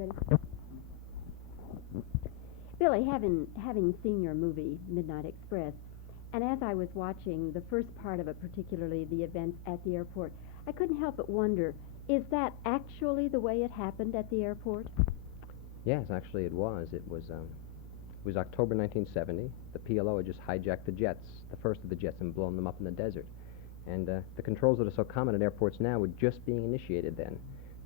Ready? Billy, having seen your movie, Midnight Express, and as I was watching the first part of it, particularly the events at the airport, I couldn't help but wonder, is that actually the way it happened at the airport? Yes, actually it was. It was October 1970. The PLO had just hijacked the jets, the first of the jets, and blown them up in the desert. And the controls that are so common at airports now were just being initiated then.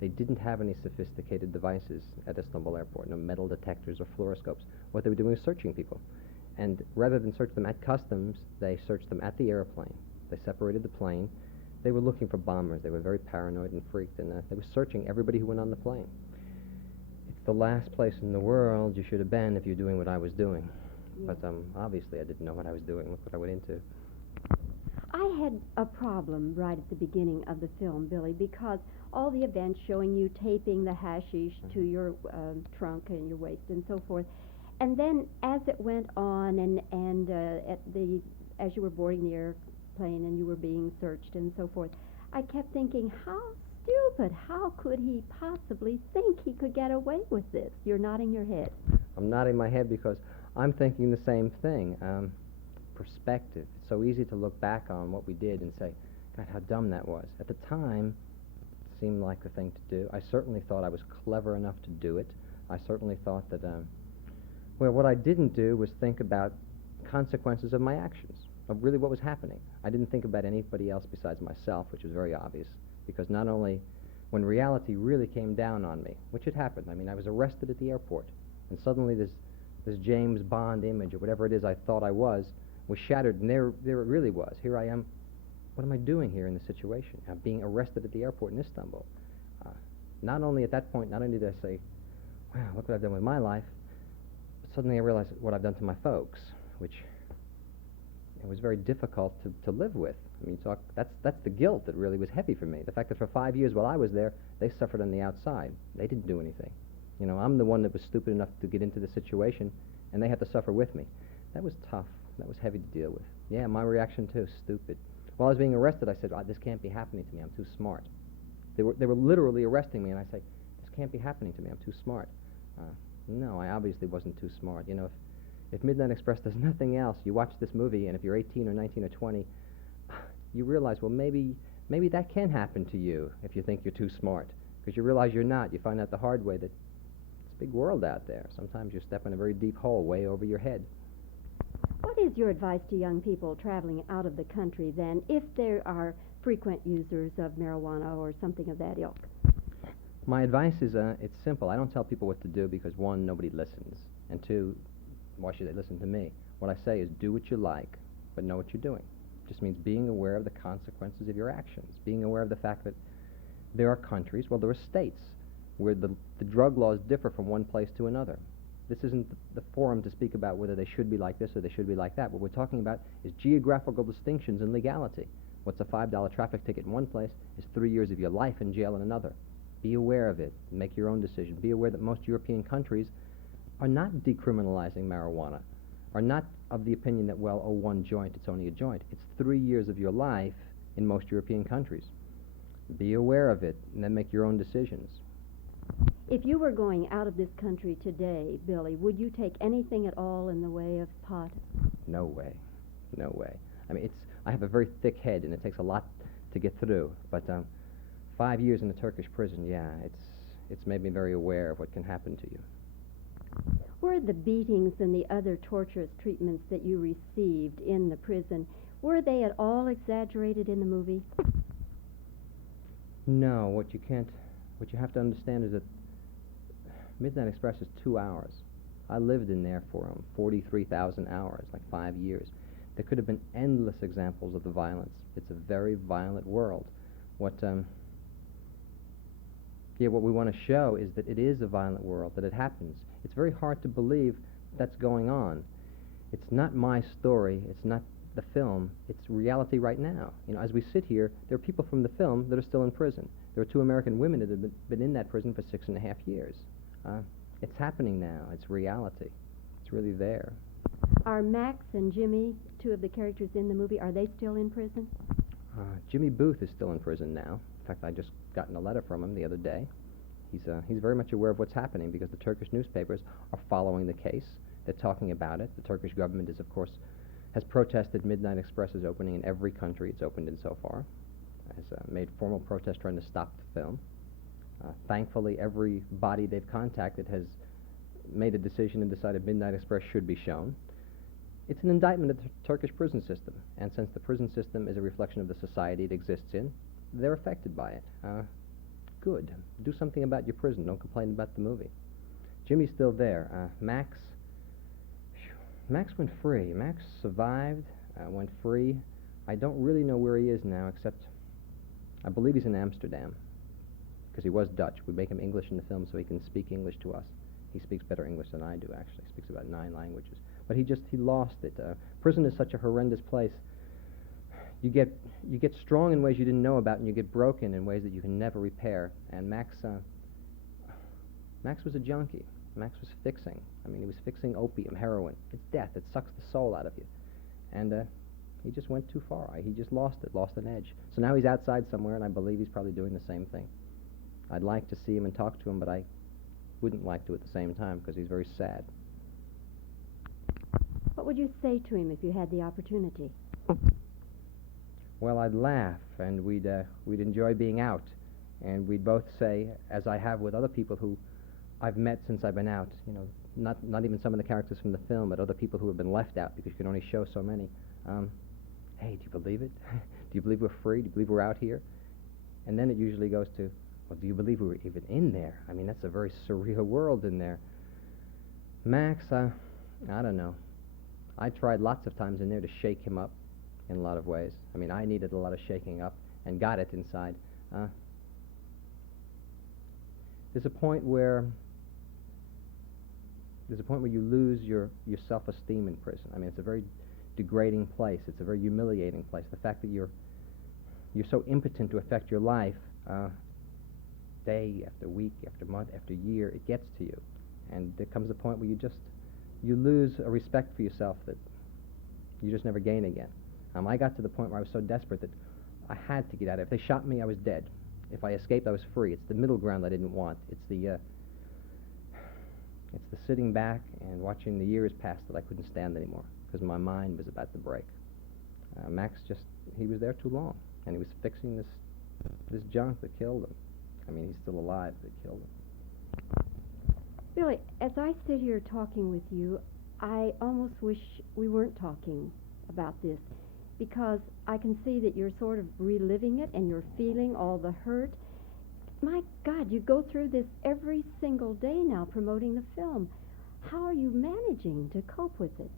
They didn't have any sophisticated devices at Istanbul Airport, no metal detectors or fluoroscopes. What they were doing was searching people. And rather than search them at customs, they searched them at the airplane. They separated the plane. They were looking for bombers. They were very paranoid and freaked, and they were searching everybody who went on the plane. It's the last place in the world you should have been if you're doing what I was doing. Yes. But obviously I didn't know what I was doing. Look what I went into. I had a problem right at the beginning of the film, Billy, because all the events showing you taping the hashish to your trunk and your waist and so forth, and then as it went on and as you were boarding the airplane and you were being searched and so forth, I kept thinking, how stupid! How could he possibly think he could get away with this? You're nodding your head. I'm nodding my head because I'm thinking the same thing. Perspective. It's so easy to look back on what we did and say, God, how dumb that was. At the time, it seemed like the thing to do. I certainly thought I was clever enough to do it. I certainly thought that, well, what I didn't do was think about consequences of my actions, of really what was happening. I didn't think about anybody else besides myself, which was very obvious, because not only when reality really came down on me, which had happened, I mean, I was arrested at the airport, and suddenly this James Bond image, or whatever it is I thought I was shattered, and there it really was. Here I am. What am I doing here in this situation? I'm being arrested at the airport in Istanbul. Not only at that point, not only did I say, wow, look what I've done with my life, but suddenly I realized what I've done to my folks, which it was very difficult to live with. I mean, that's the guilt that really was heavy for me. The fact that for 5 years while I was there, they suffered on the outside. They didn't do anything. You know, I'm the one that was stupid enough to get into the situation, and they had to suffer with me. That was tough. That was heavy to deal with. Yeah, my reaction too, stupid. While I was being arrested, I said, this can't be happening to me. I'm too smart. They were literally arresting me, and I say, this can't be happening to me. I'm too smart. No, I obviously wasn't too smart. You know, if Midnight Express does nothing else, you watch this movie, and if you're 18 or 19 or 20, you realize, well, maybe that can happen to you if you think you're too smart, because you realize you're not. You find out the hard way that it's a big world out there. Sometimes you step in a very deep hole way over your head. What is your advice to young people traveling out of the country, then, if there are frequent users of marijuana or something of that ilk? My advice is, it's simple. I don't tell people what to do because, one, nobody listens, and two, why should they listen to me? What I say is do what you like, but know what you're doing. It just means being aware of the consequences of your actions, being aware of the fact that there are countries, well, there are states, where the drug laws differ from one place to another. This isn't the forum to speak about whether they should be like this or they should be like that. What we're talking about is geographical distinctions in legality. What's a $5 traffic ticket in one place is 3 years of your life in jail in another. Be aware of it. Make your own decision. Be aware that most European countries are not decriminalizing marijuana, are not of the opinion that, well, one joint, it's only a joint. It's 3 years of your life in most European countries. Be aware of it, and then make your own decisions. If you were going out of this country today, Billy, would you take anything at all in the way of pot? No way. No way. I mean, I have a very thick head, and it takes a lot to get through. But 5 years in a Turkish prison, yeah, it's made me very aware of what can happen to you. Were the beatings and the other torturous treatments that you received in the prison, were they at all exaggerated in the movie? No, what you have to understand is that Midnight Express is 2 hours. I lived in there for 43,000 hours, like 5 years. There could have been endless examples of the violence. It's a very violent world. What we want to show is that it is a violent world, that it happens. It's very hard to believe that's going on. It's not my story. It's not the film. It's reality right now. You know, as we sit here, there are people from the film that are still in prison. There are 2 American women that have been in that prison for 6.5 years. It's happening now. It's reality. It's really there. Are Max and Jimmy, 2 of the characters in the movie, are they still in prison? Jimmy Booth is still in prison now. In fact, I just gotten a letter from him the other day. He's very much aware of what's happening because the Turkish newspapers are following the case. They're talking about it. The Turkish government is, of course, has protested Midnight Express's opening in every country it's opened in so far, has made formal protest trying to stop the film. Thankfully, every body they've contacted has made a decision and decided Midnight Express should be shown. It's an indictment of the Turkish prison system, and since the prison system is a reflection of the society it exists in, they're affected by it. Good. Do something about your prison. Don't complain about the movie. Jimmy's still there. Max went free. Max survived, went free. I don't really know where he is now, except I believe he's in Amsterdam, because he was Dutch. We make him English in the film so he can speak English to us. He speaks better English than I do, actually. He speaks about 9 languages. But he lost it. Prison is such a horrendous place. You get strong in ways you didn't know about, and you get broken in ways that you can never repair. And Max was a junkie. Max was fixing. I mean, he was fixing opium, heroin. It's death. It sucks the soul out of you. And he just went too far. He just lost it, lost an edge. So now he's outside somewhere, and I believe he's probably doing the same thing. I'd like to see him and talk to him, but I wouldn't like to at the same time because he's very sad. What would you say to him if you had the opportunity? Well, I'd laugh, and we'd enjoy being out, and we'd both say, as I have with other people who I've met since I've been out, you know, not even some of the characters from the film, but other people who have been left out because you can only show so many. Hey, do you believe it? Do you believe we're free? Do you believe we're out here? And then it usually goes to, well, do you believe we were even in there? I mean, that's a very surreal world in there. Max, I don't know. I tried lots of times in there to shake him up in a lot of ways. I mean, I needed a lot of shaking up and got it inside. There's a point where you lose your self-esteem in prison. I mean, it's a very degrading place. It's a very humiliating place. The fact that you're so impotent to affect your life, day after week after month after year, it gets to you, and there comes a point where you lose a respect for yourself that you just never gain again. I got to the point where I was so desperate that I had to get out of it. If they shot me, I was dead. If I escaped, I was free. It's the middle ground I didn't want. It's the sitting back and watching the years pass that I couldn't stand anymore because my mind was about to break. Max he was there too long, and he was fixing this junk that killed him. I mean, he's still alive, but it killed him. Billy, as I sit here talking with you, I almost wish we weren't talking about this, because I can see that you're sort of reliving it and you're feeling all the hurt. My God, you go through this every single day now promoting the film. How are you managing to cope with it?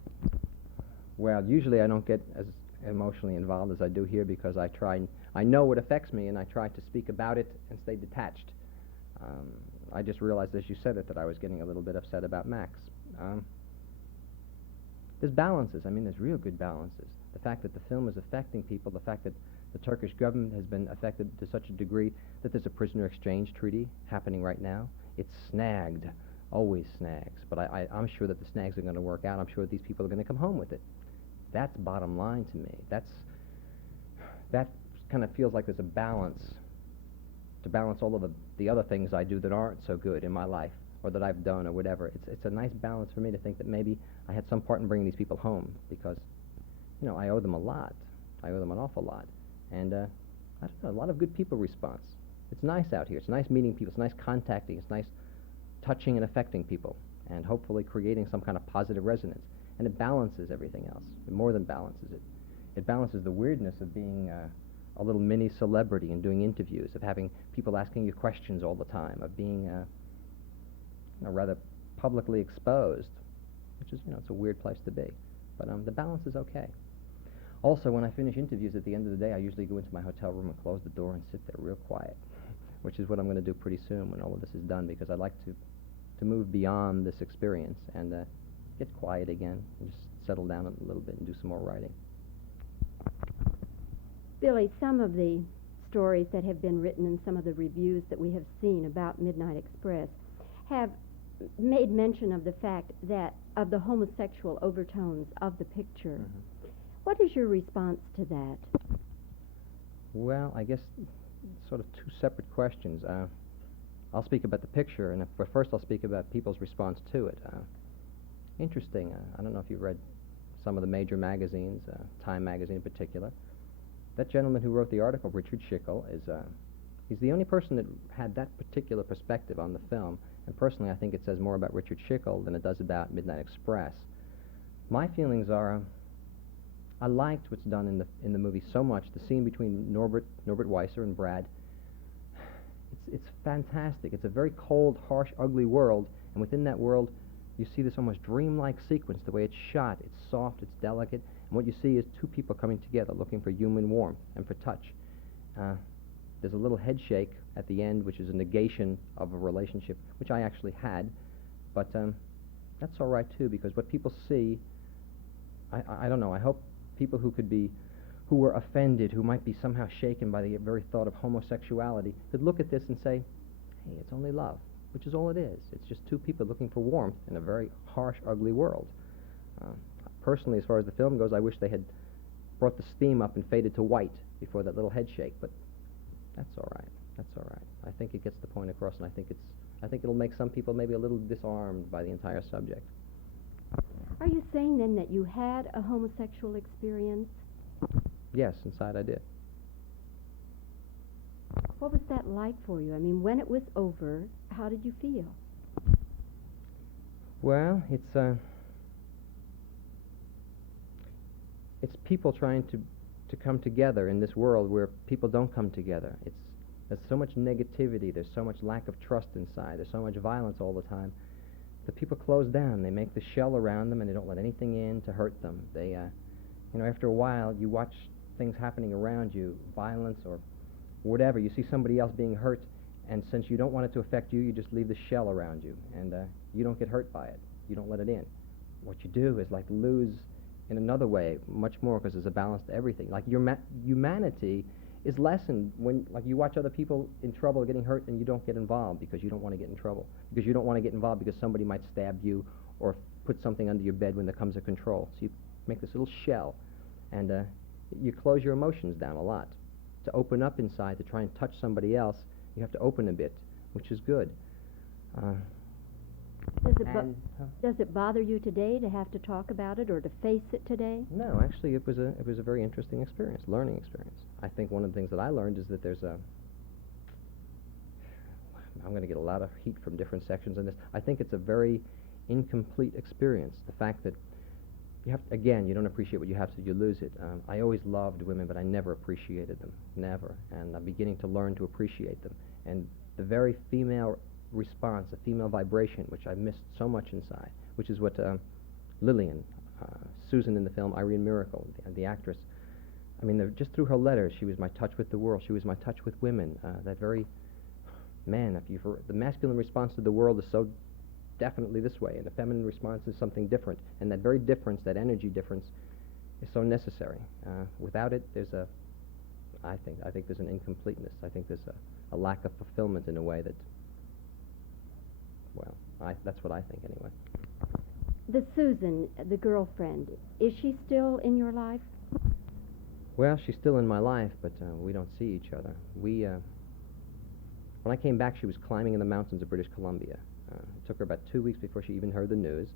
Well, usually I don't get as emotionally involved as I do here because I know what affects me, and I try to speak about it and stay detached. I just realized as you said it that I was getting a little bit upset about Max. There's balances. I mean, there's real good balances. The fact that the film is affecting people, the fact that the Turkish government has been affected to such a degree that there's a prisoner exchange treaty happening right now. It's snagged, always snags. But I'm sure that the snags are going to work out. I'm sure that these people are going to come home with it. That's bottom line to me. That kind of feels like there's a balance, to balance all of the other things I do that aren't so good in my life or that I've done or whatever. It's a nice balance for me to think that maybe I had some part in bringing these people home because, you know, I owe them a lot. I owe them an awful lot. And I don't know, a lot of good people response. It's nice out here. It's nice meeting people. It's nice contacting. It's nice touching and affecting people and hopefully creating some kind of positive resonance. And it balances everything else. It more than balances it. It balances the weirdness of being a little mini celebrity and doing interviews, of having people asking you questions all the time, of being rather publicly exposed, which is, it's a weird place to be. But the balance is okay. Also, when I finish interviews at the end of the day, I usually go into my hotel room and close the door and sit there real quiet, which is what I'm going to do pretty soon when all of this is done, because I'd like to move beyond this experience and get quiet again and just settle down a little bit and do some more writing. Billy, some of the stories that have been written and some of the reviews that we have seen about Midnight Express have made mention of the fact that of the homosexual overtones of the picture. Mm-hmm. What is your response to that? Well, I guess sort of two separate questions. I'll speak about the picture, but first I'll speak about people's response to it. Interesting. I don't know if you've read some of the major magazines, Time magazine in particular. That gentleman who wrote the article, Richard Schickel, he's the only person that had that particular perspective on the film. And personally, I think it says more about Richard Schickel than it does about Midnight Express. My feelings are, I liked what's done in the movie so much. The scene between Norbert Weiser and Brad. It's fantastic. It's a very cold, harsh, ugly world, and within that world, you see this almost dreamlike sequence. The way it's shot, it's soft, it's delicate, and what you see is two people coming together, looking for human warmth and for touch. There's a little head shake at the end, which is a negation of a relationship, which I actually had, but that's all right too, because what people see, I don't know. I hope people who were offended, who might be somehow shaken by the very thought of homosexuality, could look at this and say, hey, it's only love, which is all it is. It's just two people looking for warmth in a very harsh, ugly world. Personally, as far as the film goes, I wish they had brought the steam up and faded to white before that little head shake, but that's all right. That's all right. I think it gets the point across, and I think it'll make some people maybe a little disarmed by the entire subject. Are you saying then that you had a homosexual experience? Yes, inside I did. What was that like for you? I mean, when it was over, how did you feel? Well, it's people trying to come together in this world where people don't come together. There's so much negativity, there's so much lack of trust inside, there's so much violence all the time. The people close down, they make the shell around them, and they don't let anything in to hurt them. They, after a while, you watch things happening around you, violence or whatever, you see somebody else being hurt, and since you don't want it to affect you, you just leave the shell around you, and you don't get hurt by it. You don't let it in. What you do is like lose in another way much more, because there's a balance to everything. Like your humanity is lessened when, like, you watch other people in trouble getting hurt and you don't get involved because you don't want to get in trouble, because you don't want to get involved because somebody might stab you or put something under your bed when there comes a control. So you make this little shell, and you close your emotions down a lot. To open up inside, to try and touch somebody else, you have to open a bit, which is good. Does it bother you today to have to talk about it or to face it today? No, actually, it was a very interesting experience, learning experience. I think one of the things that I learned is that I'm going to get a lot of heat from different sections on this. I think it's a very incomplete experience. The fact that you don't appreciate what you have, so you lose it. I always loved women, but I never appreciated them, never. And I'm beginning to learn to appreciate them. And the very female response, a female vibration, which I missed so much inside, which is what Lillian, Susan in the film, Irene Miracle, the actress, I mean, just through her letters, she was my touch with the world. She was my touch with women. That very, man, the masculine response to the world is so definitely this way, and the feminine response is something different. And that very difference, that energy difference, is so necessary. Without it, I think there's an incompleteness. I think there's a lack of fulfillment in a way that, that's what I think anyway. The Susan, the girlfriend, is she still in your life? Well, she's still in my life, but we don't see each other. When I came back, she was climbing in the mountains of British Columbia. It took her about 2 weeks before she even heard the news.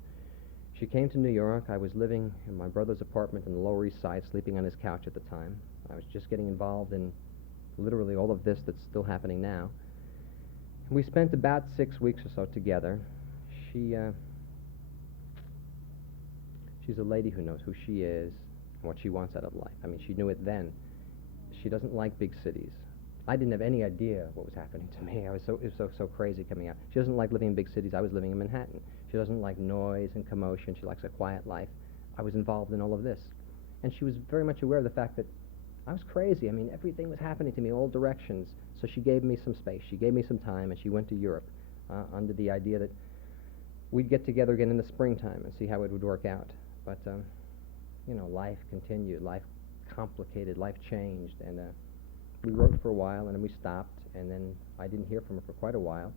She came to New York. I was living in my brother's apartment in the Lower East Side, sleeping on his couch at the time. I was just getting involved in literally all of this that's still happening now. We spent about 6 weeks or so together. She's a lady who knows who she is and what she wants out of life. I mean, she knew it then. She doesn't like big cities. I didn't have any idea what was happening to me. It was so crazy coming out. She doesn't like living in big cities. I was living in Manhattan. She doesn't like noise and commotion. She likes a quiet life. I was involved in all of this. And she was very much aware of the fact that I was crazy. I mean, everything was happening to me, all directions. So she gave me some space. She gave me some time, and she went to Europe under the idea that we'd get together again in the springtime and see how it would work out. But, life continued. Life complicated. Life changed. And we wrote for a while, and then we stopped, and then I didn't hear from her for quite a while.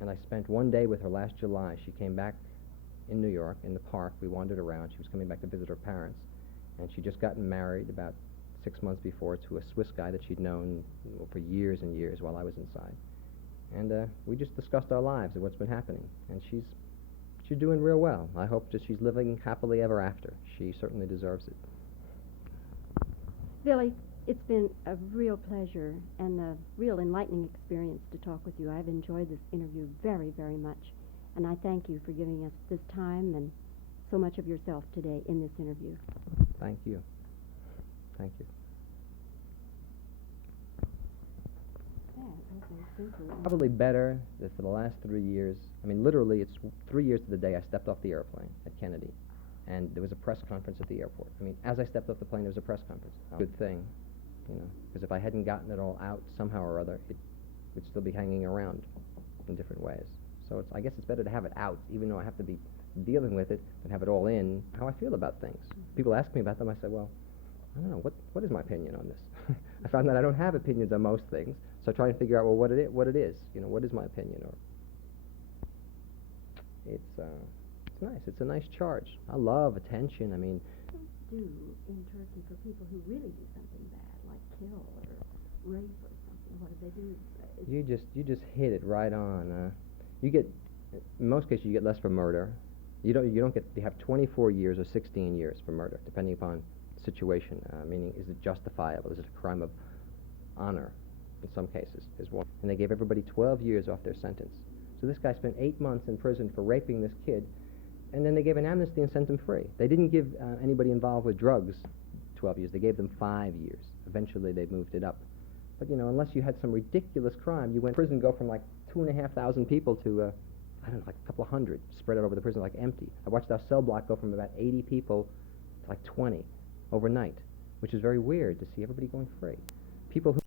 And I spent one day with her last July. She came back in New York, in the park. We wandered around. She was coming back to visit her parents. And she'd just gotten married about 6 months before to a Swiss guy that she'd known for years and years while I was inside. And we just discussed our lives and what's been happening. And she's doing real well. I hope that she's living happily ever after. She certainly deserves it. Billy, it's been a real pleasure and a real enlightening experience to talk with you. I've enjoyed this interview very, very much, and I thank you for giving us this time and so much of yourself today in this interview. Thank you. Thank you. Probably better that for the last 3 years, I mean, literally, it's 3 years to the day I stepped off the airplane at Kennedy, and there was a press conference at the airport. I mean, as I stepped off the plane, there was a press conference. Good thing, you know, because if I hadn't gotten it all out somehow or other, it would still be hanging around in different ways. So I guess it's better to have it out, even though I have to be dealing with it, than have it all in, how I feel about things. People ask me about them, I say, well, I don't know, what is my opinion on this? I found that I don't have opinions on most things, so I try and figure out, well, what it is, you know, what is my opinion? Or it's nice. It's a nice charge. I love attention. I mean, do in Turkey for people who really do something bad, like kill or rape or something? What do they do? You just hit it right on. You get, in most cases, you get less for murder. You don't get. You have 24 years or 16 years for murder, depending upon situation. Meaning, is it justifiable? Is it a crime of honor? In some cases, is one. And they gave everybody 12 years off their sentence. So this guy spent 8 months in prison for raping this kid, and then they gave an amnesty and sent him free. They didn't give anybody involved with drugs 12 years. They gave them 5 years. Eventually, they moved it up. But, you know, unless you had some ridiculous crime, you went to prison, go from like 2,500 people to, I don't know, like a couple of hundred, spread out over the prison like empty. I watched our cell block go from about 80 people to like 20 overnight, which is very weird to see everybody going free. People who